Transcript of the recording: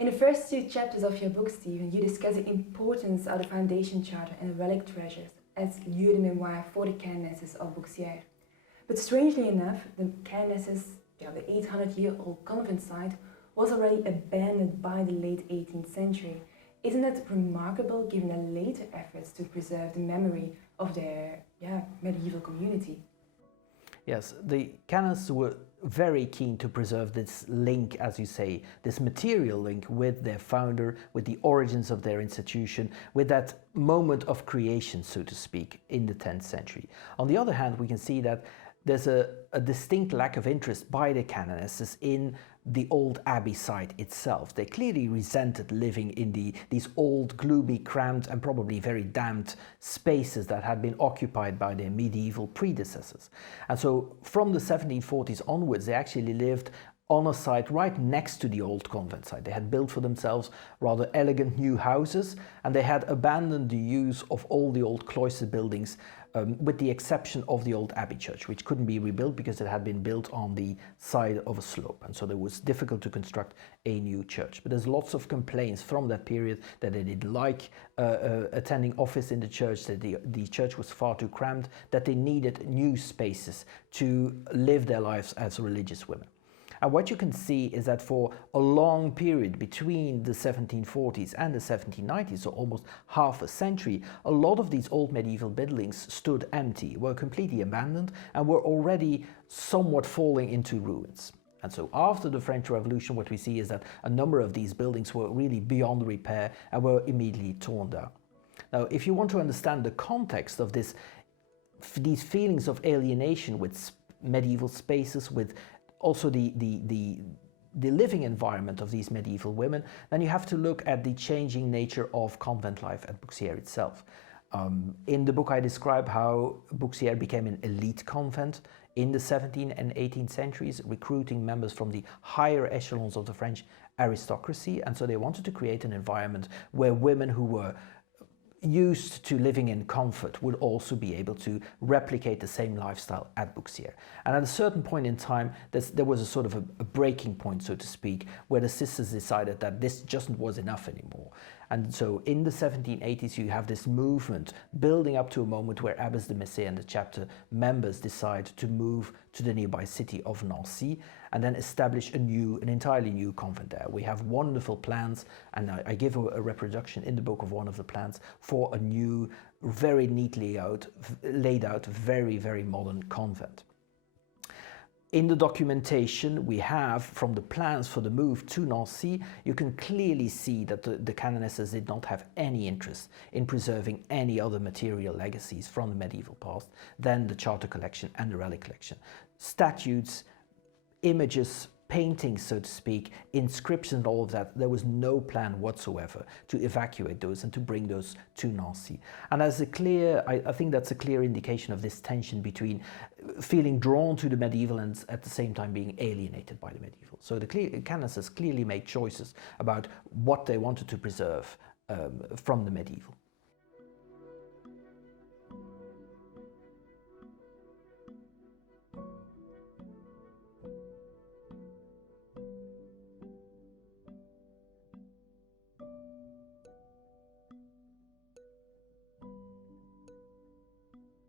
In the first two chapters of your book, Steven, you discuss the importance of the Foundation Charter and relic treasures as lieux de mémoire for the canonesses of Bouxières. But strangely enough, the canonesses, the 800-year-old convent site, was already abandoned by the late 18th century. Isn't that remarkable given the later efforts to preserve the memory of their medieval community? Yes, the canons were very keen to preserve this link, as you say, this material link with their founder, with the origins of their institution, with that moment of creation, so to speak, in the 10th century. On the other hand, we can see that there's a distinct lack of interest by the canonesses in the old abbey site itself. They clearly resented living in these old, gloomy, cramped and probably very damp spaces that had been occupied by their medieval predecessors. And so from the 1740s onwards, they actually lived on a site right next to the old convent site. They had built for themselves rather elegant new houses, and they had abandoned the use of all the old cloister buildings, with the exception of the old abbey church, which couldn't be rebuilt because it had been built on the side of a slope, and so it was difficult to construct a new church. But there's lots of complaints from that period that they didn't like attending office in the church, that the church was far too cramped, that they needed new spaces to live their lives as religious women. And what you can see is that for a long period between the 1740s and the 1790s, so almost half a century, a lot of these old medieval buildings stood empty, were completely abandoned, and were already somewhat falling into ruins. And so after the French Revolution, what we see is that a number of these buildings were really beyond repair and were immediately torn down. Now, if you want to understand the context of these feelings of alienation with medieval spaces, with also the living environment of these medieval women, then you have to look at the changing nature of convent life at Bouxières itself. In the book I describe how Bouxières became an elite convent in the 17th and 18th centuries, recruiting members from the higher echelons of the French aristocracy, and so they wanted to create an environment where women who were used to living in comfort would also be able to replicate the same lifestyle at Bouxières. And at a certain point in time, there was a sort of a breaking point, so to speak, where the sisters decided that this just was enough anymore. And so in the 1780s, you have this movement building up to a moment where Abbess de Massé and the chapter members decide to move to the nearby city of Nancy and then establish an entirely new convent there. We have wonderful plans, and I give a reproduction in the book of one of the plans for a new, very neatly laid out, very, very modern convent. In the documentation we have from the plans for the move to Nancy, you can clearly see that the canonesses did not have any interest in preserving any other material legacies from the medieval past than the charter collection and the relic collection. Statues, images, paintings, so to speak, inscriptions and all of that, there was no plan whatsoever to evacuate those and to bring those to Nancy. And as I think that's a clear indication of this tension between feeling drawn to the medieval and at the same time being alienated by the medieval. So the canonesses clearly made choices about what they wanted to preserve from the medieval.